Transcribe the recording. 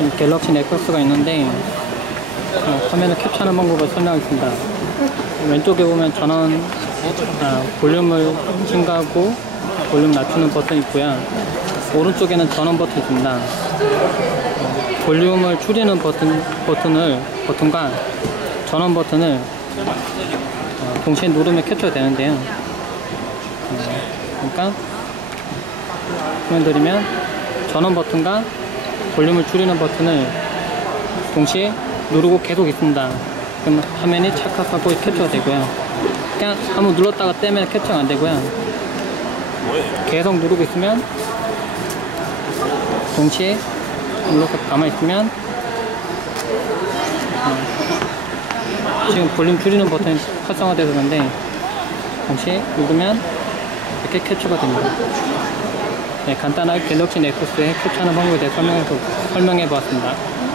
지금 갤럭시 넥서스가 있는데 어, 화면을 캡처하는 방법을 설명하겠습니다. 왼쪽에 보면 전원 아, 볼륨을 증가하고 볼륨 낮추는 버튼이 있고요. 오른쪽에는 전원 버튼이 있습니다. 어, 볼륨을 줄이는 버튼, 버튼을 버튼과 전원 버튼을 어, 동시에 누르면 캡처가 되는데요. 어, 그러니까 들이면 전원 버튼과 볼륨을 줄이는 버튼을 동시에 누르고 계속 있습니다. 그럼 화면이 착각하고 캡처가 되고요. 그냥 한번 눌렀다가 떼면 캡처가 안 되고요. 계속 누르고 있으면 동시에 눌러서 가만히 있으면 어, 지금 볼륨 줄이는 버튼이 활성화돼서 그런데 동시에 누르면 이렇게 캡처가 됩니다. 네, 간단하게 갤럭시 넥서스의 캡처하는 방법에 대해 설명해 보았습니다.